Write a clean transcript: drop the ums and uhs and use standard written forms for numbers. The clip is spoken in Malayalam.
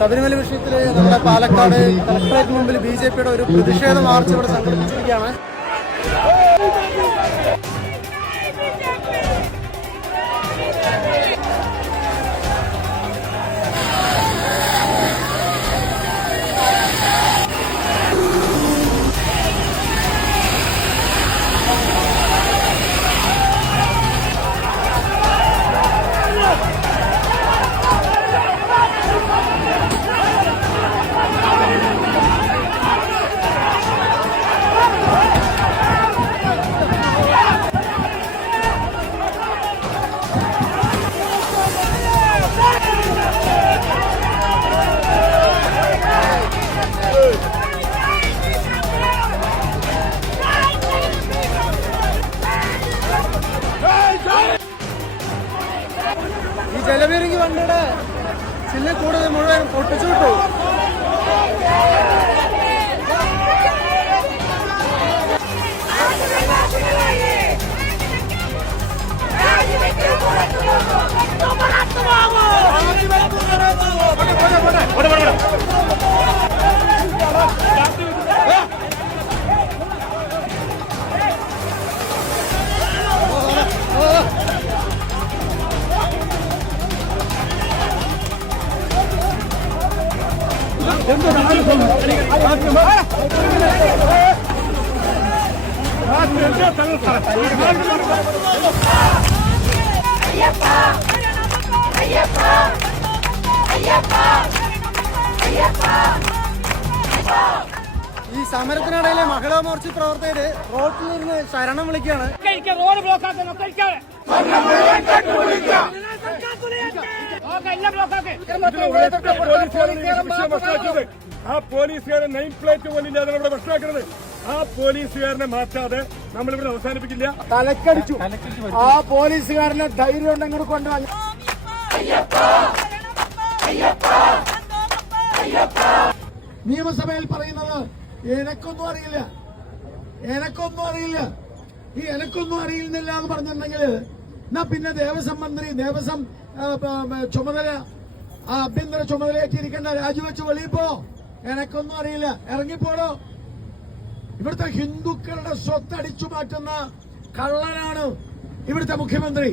ശബരിമല വിഷയത്തിൽ നമ്മുടെ പാലക്കാട് കളക്ടറേറ്റ് മുമ്പിൽ ബിജെപിയുടെ ഒരു പ്രതിഷേധ മാർച്ച് ഇവിടെ സംഘടിപ്പിച്ചിരിക്കുകയാണ്. ഈ ജലപീരങ്കി വണ്ടിയുടെ ചില്ലിൽ കൂടുതൽ മുഴുവൻ പൊട്ടിച്ചു വിട്ടു. ഈ സമരത്തിനിടയിലെ മഹിളാ മോർച്ച പ്രവർത്തകര് റോഡിൽ നിന്ന് ശരണം വിളിക്കുകയാണ്. റോഡ് ബ്ലോക്കാക്കാൻ ആ പോലീസുകാരെ നെയിം പ്ലേറ്റ് പോലും ഇല്ലാതെ ഇവിടെ പ്രശ്നമാക്കുന്നത്. ആ പോലീസുകാരനെ മാറ്റാതെ നമ്മളിവിടെ അവസാനിപ്പിക്കില്ല. തലക്കടിച്ചു. ആ പോലീസുകാരനെ ധൈര്യം ഉണ്ടെങ്കിൽ കൊണ്ടുവന്നു. നിയമസഭയിൽ പറയുന്നത് എനക്കൊന്നും അറിയില്ല. ഈ എനക്കൊന്നും അറിയുന്നില്ല എന്ന് പറഞ്ഞിട്ടുണ്ടെങ്കിൽ എന്നാ പിന്നെ ദേവസ്വം മന്ത്രി, ദേവസ്വം ചുമതല, ആഭ്യന്തര ചുമതലയേറ്റിരിക്കേണ്ട രാജിവെച്ച് വെളിയിൽ പോ. എനക്കൊന്നും അറിയില്ല, ഇറങ്ങിപ്പോടോ. ഇവിടുത്തെ ഹിന്ദുക്കളുടെ സ്വത്ത് അടിച്ചു മാറ്റുന്ന കള്ളനാണ് ഇവിടുത്തെ മുഖ്യമന്ത്രി.